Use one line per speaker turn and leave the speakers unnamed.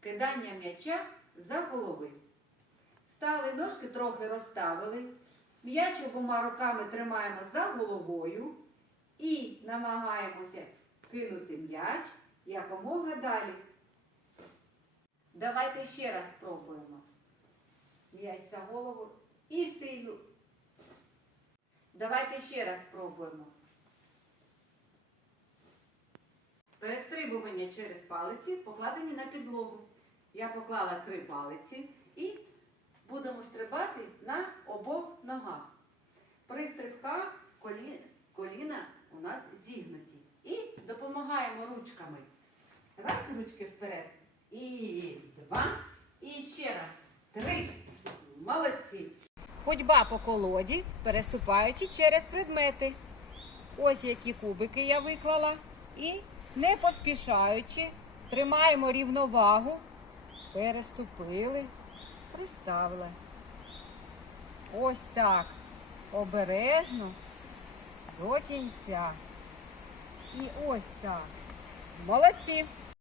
кидання м'яча за голови. Стали ножки трохи розставили. М'яч обома руками тримаємо за головою і намагаємося кинути м'яч якомога далі. Давайте ще раз спробуємо. М'яч за голову і силу. Давайте ще раз спробуємо. Перестрибування через палиці покладені на підлогу. Я поклала три палиці і будемо стрибати на обох ногах. При стрибках колі- коліна у нас зігнуті. І допомагаємо ручками. Раз ручки вперед. І два. І ще раз. Три. Молодці. Ходьба по колоді, переступаючи через предмети. Ось які кубики я виклала. І не поспішаючи, тримаємо рівновагу, переступили, приставили. Ось так. Обережно до кінця. І ось так. Молодці!